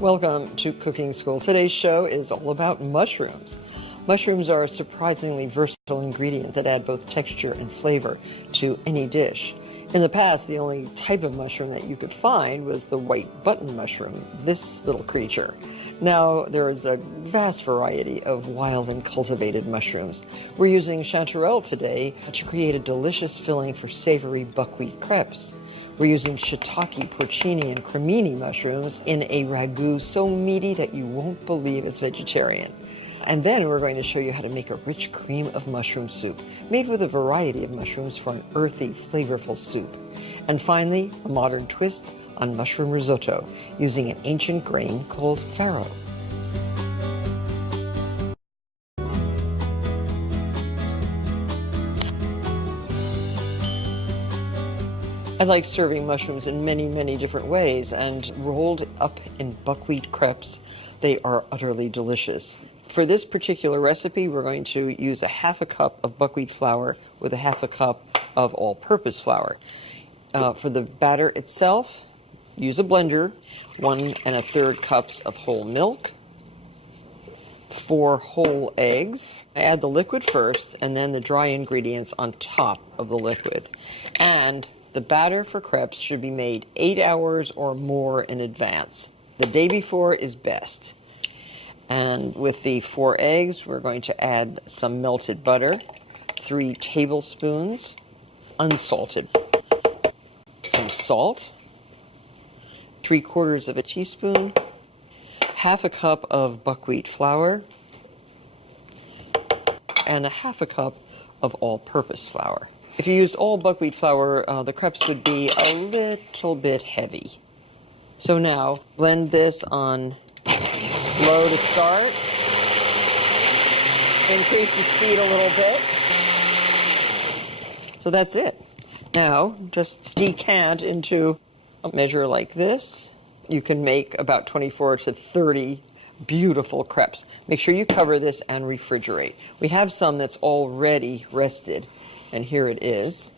Welcome to Cooking School. Today's show is all about mushrooms. Mushrooms are a surprisingly versatile ingredient that add both texture and flavor to any dish. In the past, the only type of mushroom that you could find was the white button mushroom, this little creature. Now, there is a vast variety of wild and cultivated mushrooms. We're using chanterelle today to create a delicious filling for savory buckwheat crepes. We're using shiitake, porcini, and cremini mushrooms in a ragu so meaty that you won't believe it's vegetarian. And then we're going to show you how to make a rich cream of mushroom soup, made with a variety of mushrooms for an earthy, flavorful soup. And finally, a modern twist on mushroom risotto, using an ancient grain called farro. I like serving mushrooms in many, many different ways, and rolled up in buckwheat crepes, they are utterly delicious. For this particular recipe, we're going to use a half a cup of buckwheat flour with a half a cup of all-purpose flour. For the batter itself, use a blender, 1 1/3 cups of whole milk, 4 whole eggs. I add the liquid first and then the dry ingredients on top of the liquid. And the batter for crepes should be made 8 hours or more in advance. The day before is best. And with the 4 eggs, we're going to add some melted butter, 3 tablespoons, unsalted, some salt, 3/4 of a teaspoon, half a cup of buckwheat flour, and a half a cup of all-purpose flour. If you used all buckwheat flour, the crepes would be a little bit heavy. So now, blend this on low to start. Increase the speed a little bit. So that's it. Now, just decant into a measure like this. You can make about 24 to 30 beautiful crepes. Make sure you cover this and refrigerate. We have some that's already rested. And here it is.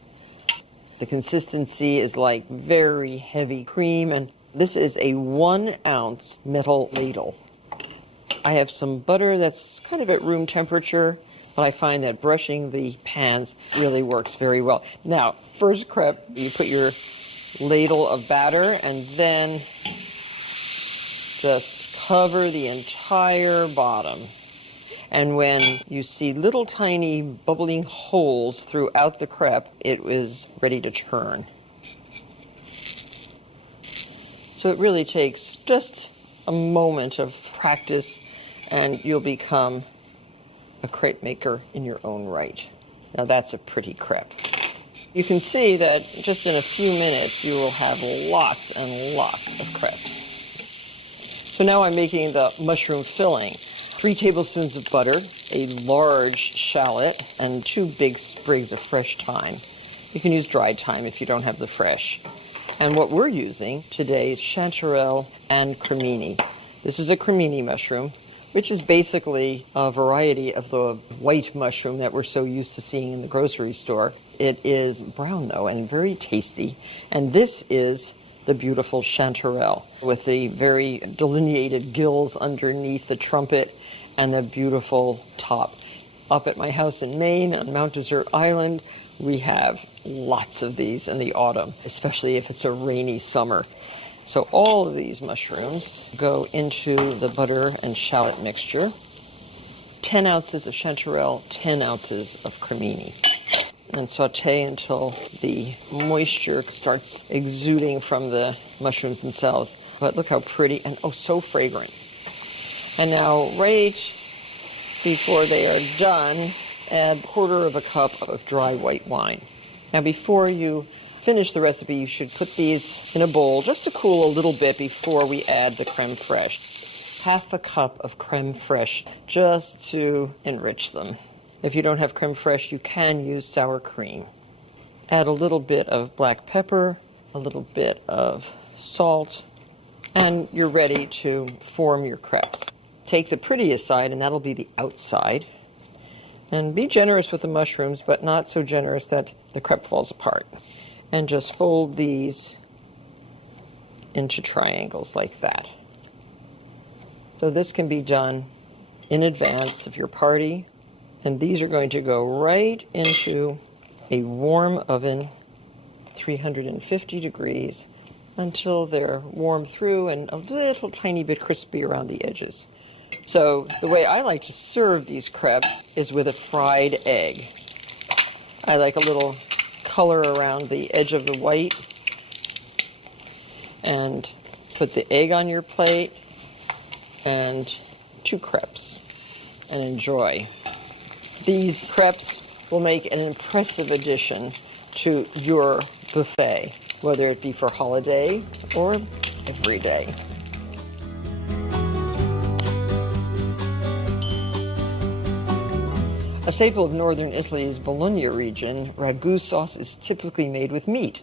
The consistency is like very heavy cream, and this is a 1 ounce metal ladle. I have some butter that's kind of at room temperature, but I find that brushing the pans really works very well. Now, first crepe, you put your ladle of batter and then just cover the entire bottom. And when you see little tiny bubbling holes throughout the crepe, it is ready to turn. So it really takes just a moment of practice and you'll become a crepe maker in your own right. Now that's a pretty crepe. You can see that just in a few minutes you will have lots and lots of crepes. So now I'm making the mushroom filling. 3 tablespoons of butter, a large shallot, and 2 big sprigs of fresh thyme. You can use dried thyme if you don't have the fresh. And what we're using today is chanterelle and cremini. This is a cremini mushroom, which is basically a variety of the white mushroom that we're so used to seeing in the grocery store. It is brown, though, and very tasty. And this is the beautiful chanterelle with the very delineated gills underneath the trumpet and the beautiful top. Up at my house in Maine on Mount Desert Island, we have lots of these in the autumn, especially if it's a rainy summer. So all of these mushrooms go into the butter and shallot mixture. 10 ounces of chanterelle, 10 ounces of cremini. And saute until the moisture starts exuding from the mushrooms themselves. But look how pretty and oh, so fragrant. And now, right before they are done, add 1/4 cup of dry white wine. Now, before you finish the recipe, you should put these in a bowl just to cool a little bit before we add the creme fraiche. 1/2 cup of creme fraiche just to enrich them. If you don't have creme fraiche, you can use sour cream. Add a little bit of black pepper, a little bit of salt, and you're ready to form your crepes. Take the prettiest side, and that'll be the outside. And be generous with the mushrooms, but not so generous that the crepe falls apart. And just fold these into triangles like that. So this can be done in advance of your party. And these are going to go right into a warm oven, 350 degrees, until they're warm through and a little tiny bit crispy around the edges. So the way I like to serve these crepes is with a fried egg. I like a little color around the edge of the white. And put the egg on your plate and 2 crepes and enjoy. These crepes will make an impressive addition to your buffet, whether it be for holiday or every day. A staple of northern Italy's Bologna region, ragu sauce is typically made with meat,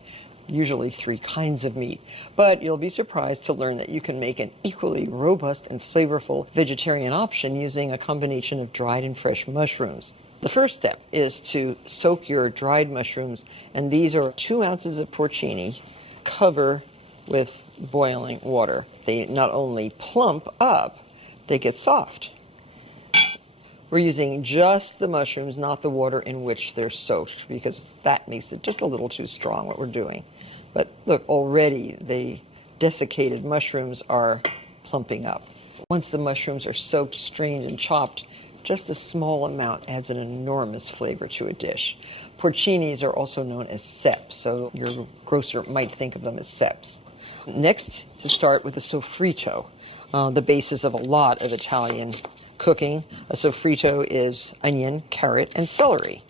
usually 3 kinds of meat. But you'll be surprised to learn that you can make an equally robust and flavorful vegetarian option using a combination of dried and fresh mushrooms. The first step is to soak your dried mushrooms, and these are 2 ounces of porcini. Cover with boiling water. They not only plump up, they get soft. We're using just the mushrooms, not the water in which they're soaked, because that makes it just a little too strong, what we're doing. But look, already the desiccated mushrooms are plumping up. Once the mushrooms are soaked, strained, and chopped, just a small amount adds an enormous flavor to a dish. Porcinis are also known as ceps, so your grocer might think of them as ceps. Next, to start with the sofrito, the basis of a lot of Italian cooking. A sofrito is onion, carrot, and celery.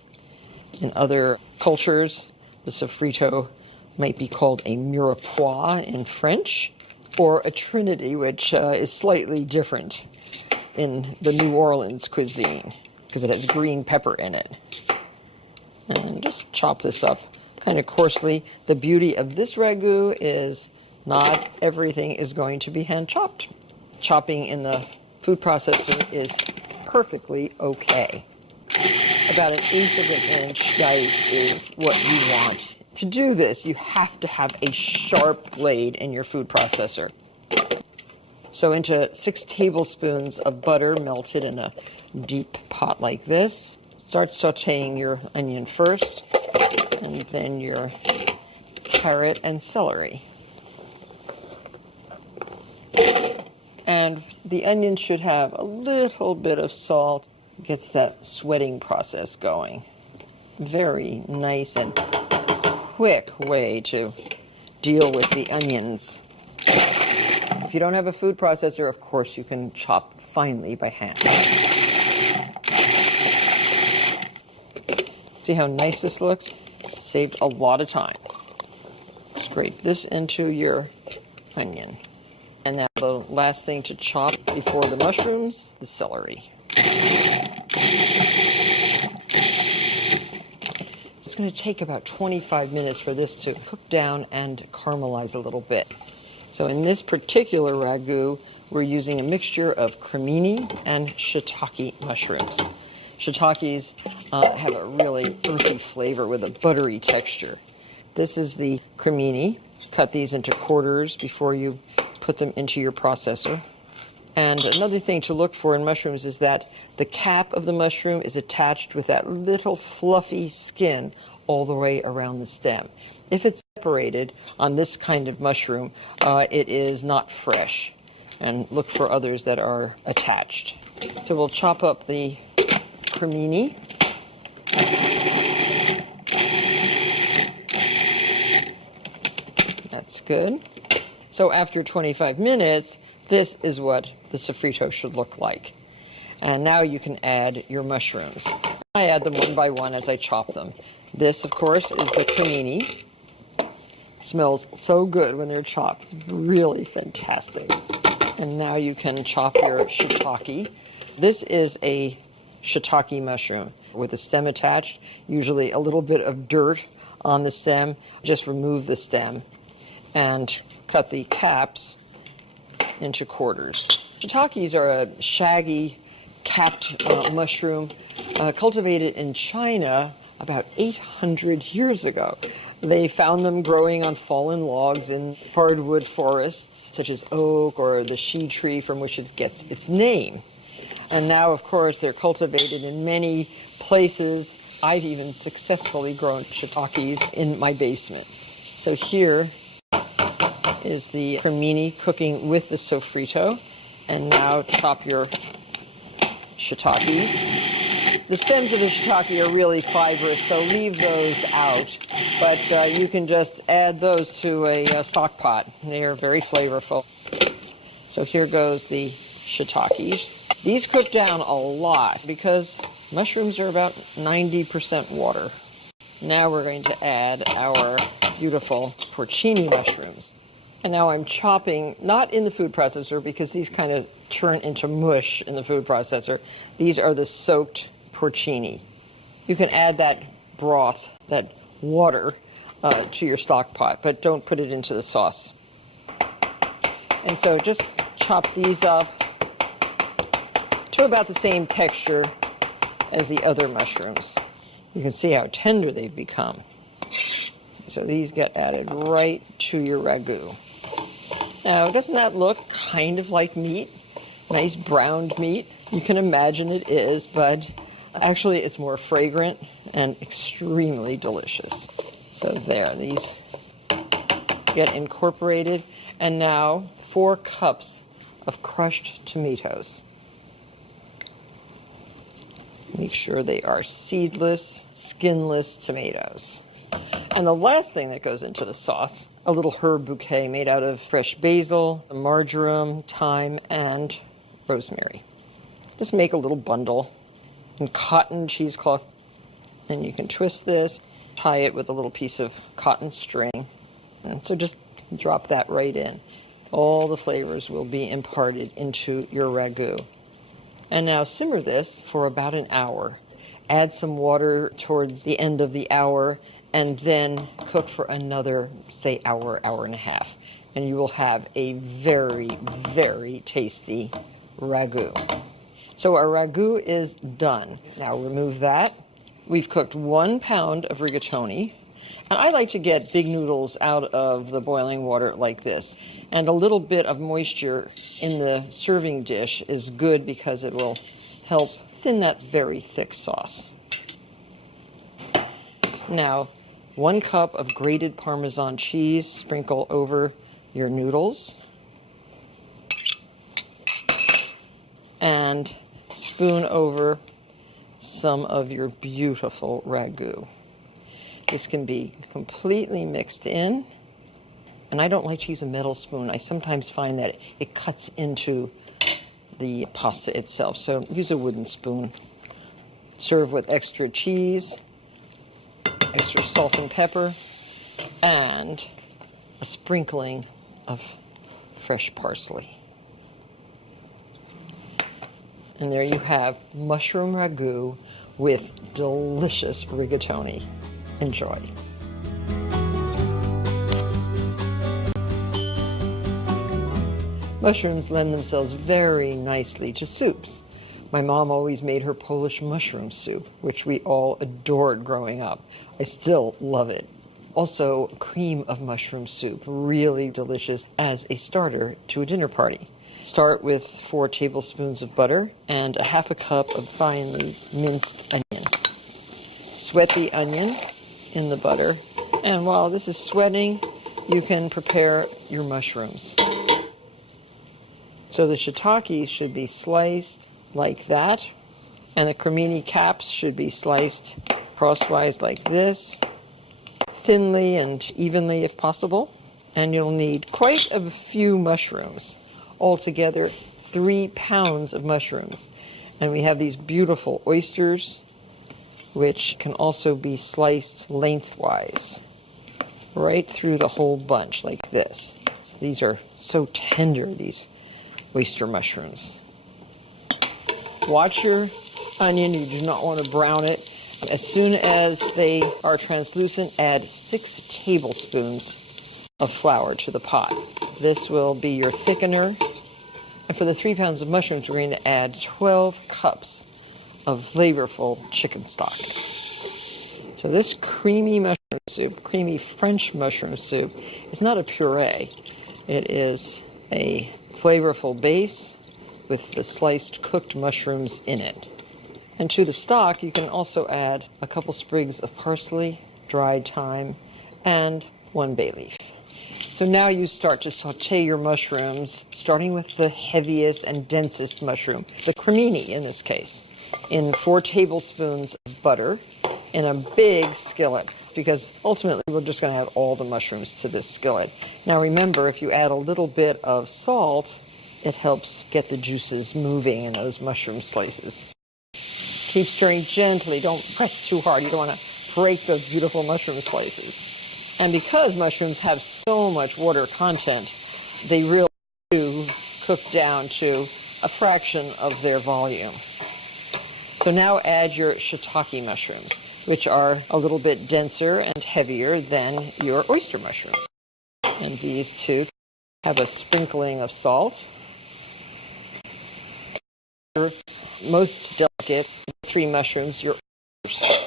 In other cultures, the sofrito might be called a mirepoix in French, or a trinity, which is slightly different in the New Orleans cuisine, because it has green pepper in it. And just chop this up kind of coarsely. The beauty of this ragu is not everything is going to be hand chopped. Chopping in the food processor is perfectly okay. About 1/8 of an inch dice is what you want. To do this, you have to have a sharp blade in your food processor. So into 6 tablespoons of butter melted in a deep pot like this. Start sauteing your onion first, and then your carrot and celery. And the onion should have a little bit of salt. Gets that sweating process going. Very nice and quick way to deal with the onions. If you don't have a food processor, of course, you can chop finely by hand. See how nice this looks? Saved a lot of time. Scrape this into your onion. And now the last thing to chop before the mushrooms, the celery. It's going to take about 25 minutes for this to cook down and caramelize a little bit. So in this particular ragu, we're using a mixture of cremini and shiitake mushrooms. Shiitakes have a really earthy flavor with a buttery texture. This is the cremini. Cut these into quarters before you put them into your processor. And another thing to look for in mushrooms is that the cap of the mushroom is attached with that little fluffy skin all the way around the stem. If it's separated on this kind of mushroom, it is not fresh. And look for others that are attached. So we'll chop up the cremini. That's good. So after 25 minutes, this is what the sofrito should look like. And now you can add your mushrooms. I add them one by one as I chop them. This, of course, is the cremini. Smells so good when they're chopped. It's really fantastic. And now you can chop your shiitake. This is a shiitake mushroom with a stem attached, usually a little bit of dirt on the stem. Just remove the stem and cut the caps into quarters. Shiitakes are a shaggy, capped mushroom cultivated in China about 800 years ago. They found them growing on fallen logs in hardwood forests, such as oak or the shea tree from which it gets its name. And now, of course, they're cultivated in many places. I've even successfully grown shiitakes in my basement. So here is the cremini cooking with the sofrito. And now chop your shiitakes. The stems of the shiitake are really fibrous, so leave those out. But you can just add those to a stock pot. They are very flavorful. So here goes the shiitakes. These cook down a lot because mushrooms are about 90% water. Now we're going to add our beautiful porcini mushrooms. And now I'm chopping, not in the food processor because these kind of turn into mush in the food processor. These are the soaked porcini. You can add that broth, that water, to your stock pot, but don't put it into the sauce. And so just chop these up to about the same texture as the other mushrooms. You can see how tender they've become. So these get added right to your ragu. Now, doesn't that look kind of like meat? Nice browned meat? You can imagine it is, but actually it's more fragrant and extremely delicious. So there, these get incorporated. And now 4 cups of crushed tomatoes. Make sure they are seedless, skinless tomatoes. And the last thing that goes into the sauce, a little herb bouquet made out of fresh basil, marjoram, thyme, and rosemary. Just make a little bundle in cotton cheesecloth, and you can twist this, tie it with a little piece of cotton string, and so just drop that right in. All the flavors will be imparted into your ragu. And now simmer this for about an hour. Add some water towards the end of the hour, and then cook for another, say, hour, hour and a half. And you will have a very, very tasty ragu. So our ragu is done. Now remove that. We've cooked 1 pound of rigatoni. And I like to get big noodles out of the boiling water like this. And a little bit of moisture in the serving dish is good because it will help thin that very thick sauce. Now, 1 cup of grated Parmesan cheese, sprinkle over your noodles. And spoon over some of your beautiful ragu. This can be completely mixed in. And I don't like to use a metal spoon. I sometimes find that it cuts into the pasta itself. So use a wooden spoon. Serve with extra cheese, extra salt and pepper, and a sprinkling of fresh parsley. And there you have mushroom ragu with delicious rigatoni. Enjoy. Mushrooms lend themselves very nicely to soups. My mom always made her Polish mushroom soup, which we all adored growing up. I still love it. Also, cream of mushroom soup, really delicious as a starter to a dinner party. Start with 4 tablespoons of butter and a half a cup of finely minced onion. Sweat the onion in the butter, and while this is sweating, you can prepare your mushrooms. So the shiitakes should be sliced like that, and the cremini caps should be sliced crosswise like this, thinly and evenly if possible. And you'll need quite a few mushrooms, altogether 3 pounds of mushrooms. And we have these beautiful oysters, which can also be sliced lengthwise, right through the whole bunch like this. These are so tender, these oyster mushrooms. Watch your onion, you do not want to brown it. As soon as they are translucent, add 6 tablespoons of flour to the pot. This will be your thickener. And for the 3 pounds of mushrooms, we're going to add 12 cups of flavorful chicken stock. So this creamy mushroom soup, creamy French mushroom soup, is not a puree. It is a flavorful base with the sliced cooked mushrooms in it. And to the stock, you can also add a couple sprigs of parsley, dried thyme, and 1 bay leaf. So now you start to saute your mushrooms, starting with the heaviest and densest mushroom, the cremini in this case, in 4 tablespoons of butter in a big skillet, because ultimately we're just going to add all the mushrooms to this skillet. Now remember, if you add a little bit of salt, it helps get the juices moving in those mushroom slices. Keep stirring gently. Don't press too hard. You don't want to break those beautiful mushroom slices. And because mushrooms have so much water content, they really do cook down to a fraction of their volume. So now add your shiitake mushrooms, which are a little bit denser and heavier than your oyster mushrooms. And these two have a sprinkling of salt. Most delicate, 3 mushrooms, your oysters.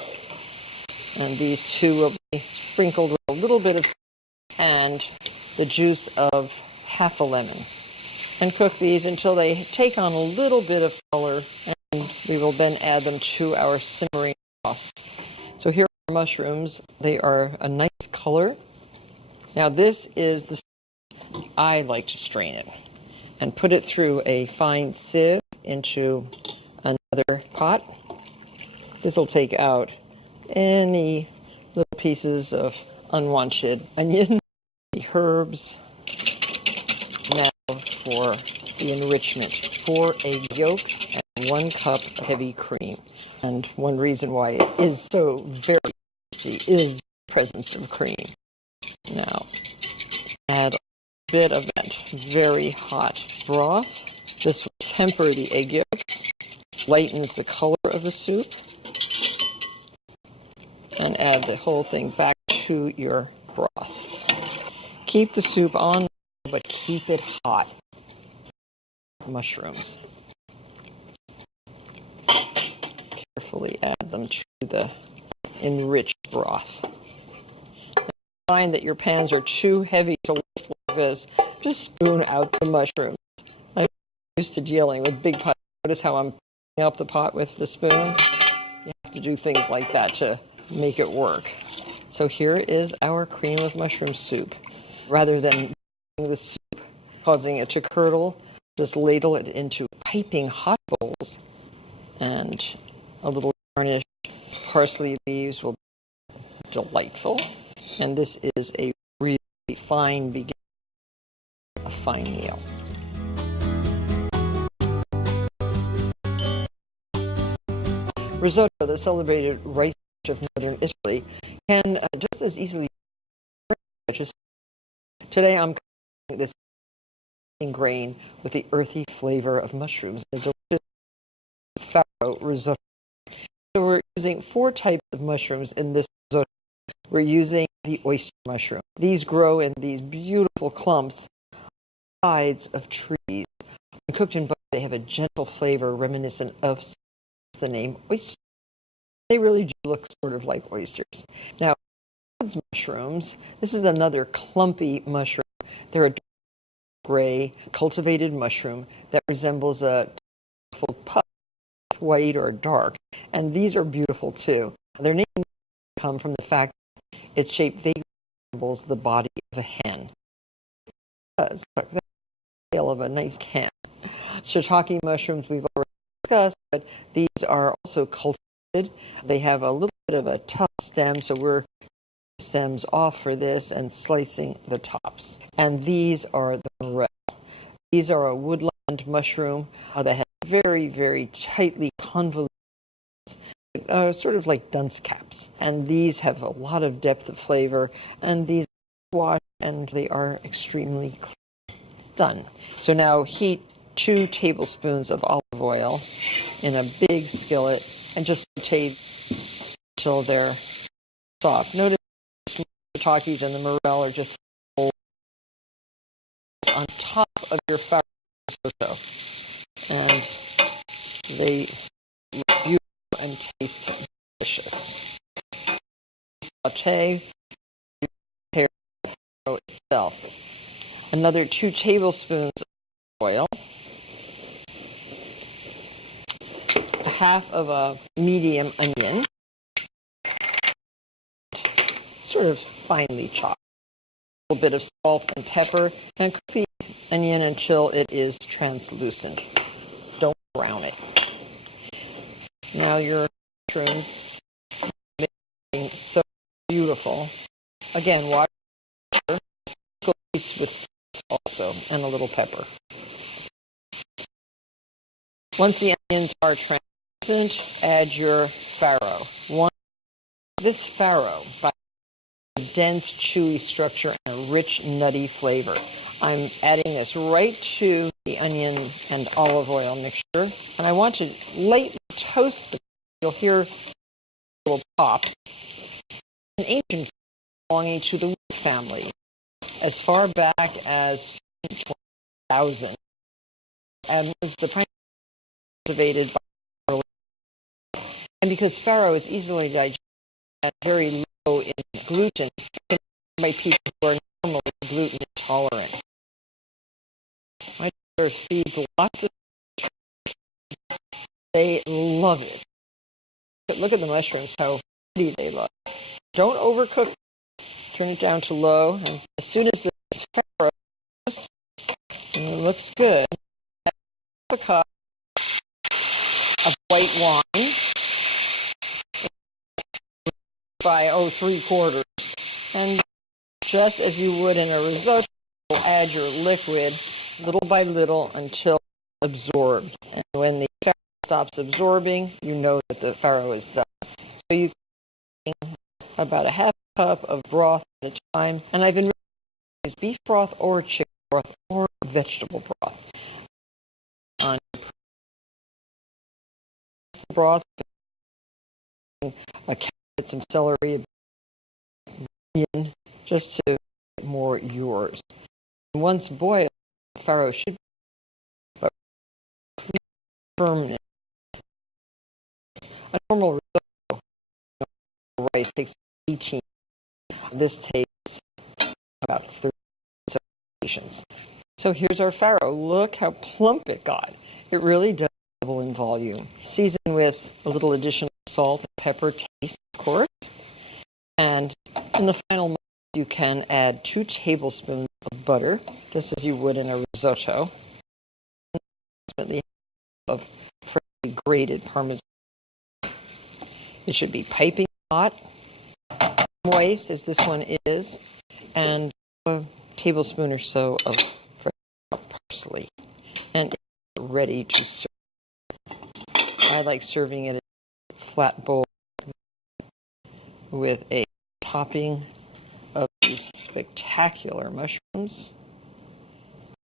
And these two will be sprinkled with a little bit of salt and the juice of half a lemon. And cook these until they take on a little bit of color, and we will then add them to our simmering broth. So here are mushrooms. They are a nice color. Now this is the I like to strain it and put it through a fine sieve into another pot. This will take out any little pieces of unwanted onion, the herbs. Now for the enrichment. 4 egg yolks and 1 cup of heavy cream. And one reason why it is so very tasty is the presence of cream. Now add a bit of that very hot broth. This will temper the egg yolks, lightens the color of the soup, and add the whole thing back to your broth. Keep the soup on, but keep it hot. Mushrooms. Carefully add them to the enriched broth. Find that your pans are too heavy to lift like this, just spoon out the mushrooms. I'm used to dealing with big pots. Notice how I'm picking up the pot with the spoon? You have to do things like that to make it work. So here is our cream of mushroom soup. Rather than the soup, causing it to curdle, just ladle it into piping hot bowls, and a little garnish. Parsley leaves will be delightful. And this is a really fine beginning, a fine meal. Risotto, the celebrated rice dish of northern Italy, can just as easily. Today I'm cooking this grain with the earthy flavor of mushrooms and a delicious farro risotto. So we're using 4 types of mushrooms in this risotto. We're using the oyster mushroom. These grow in these beautiful clumps on the sides of trees. When cooked in butter, they have a gentle flavor reminiscent of the name oyster. They really do look sort of like oysters. Now, mushrooms, this is another clumpy mushroom. They're a gray cultivated mushroom that resembles a puff, white or dark. And these are beautiful too. Their name comes from the fact that its shape vaguely resembles the body of a hen. It's like the tail of a nice hen. Shiitake mushrooms we've already discussed, but these are also cultivated. They have a little bit of a tough stem, so we're stems off for this and slicing the tops. And these are the morel. These are a woodland mushroom that has very, very tightly convoluted, sort of like dunce caps. And these have a lot of depth of flavor, and these are washed and they are extremely done. So now heat 2 tablespoons of olive oil in a big skillet and just saute until they're soft. Notice the shiitakes and the morel are just on top of your farro risotto, and they look beautiful and taste delicious. Saute another 2 tablespoons of oil, half of a medium onion, sort of finely chopped, a little bit of salt and pepper, and cook the onion until it is translucent. Don't brown it. Now your mushrooms are so beautiful. Again, water with salt also and a little pepper. Once the onions are translucent, add your farro. This farro, by a dense, chewy structure and a rich, nutty flavor. I'm adding this right to the onion and olive oil mixture, and I want to lightly toast the. You'll hear little pops. An ancient belonging to the wheat family, as far back as 20,000, and was the primary cultivated by, and because farro is easily digested and very low in gluten, by people who are normally gluten intolerant. My daughter feeds lots of. They love it. But look at the mushrooms, how pretty they look. Don't overcook. Turn it down to low. And as soon as the farro and it looks good, add a cup of white wine by 3/4, and just as you would in a risotto, add your liquid little by little until absorbed. And when the farro stops absorbing, you know that the farro is done. So you can about a half cup of broth at a time, and I've been using beef broth or chicken broth or vegetable broth. On the broth, a carrot, some celery, onion, just to get more yours. And once boiled, farro should be firmness. A normal risotto rice takes 18. This takes about 30 patience. So here's our farro. Look how plump it got. It really does double in volume. Season with a little additional salt and pepper taste, of course. And in the final moment, you can add 2 tablespoons of butter, just as you would in a risotto. And of freshly grated Parmesan. It should be piping hot, moist as this one is, and a tablespoon or so of fresh parsley. And it's ready to serve. I like serving it in a flat bowl with a topping of these spectacular mushrooms.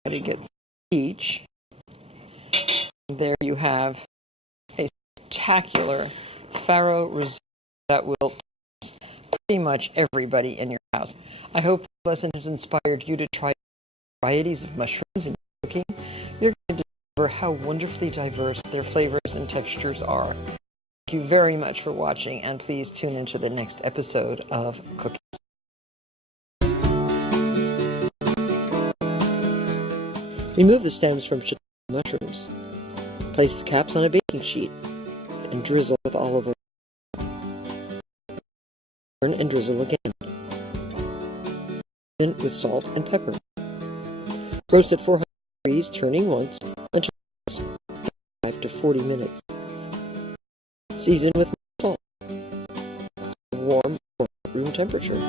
Try to get each. There you have a spectacular farro risotto that will please pretty much everybody in your house. I hope this lesson has inspired you to try varieties of mushrooms in cooking. You're going to discover how wonderfully diverse their flavors and textures are. Thank you very much for watching, and please tune into the next episode of Cooking. Remove the stems from mushrooms. Place the caps on a baking sheet and drizzle with olive oil. Turn and drizzle again. Then with salt and pepper. Roast at 400 degrees, turning once until 5 to 40 minutes. Season with salt. Warm or room temperature.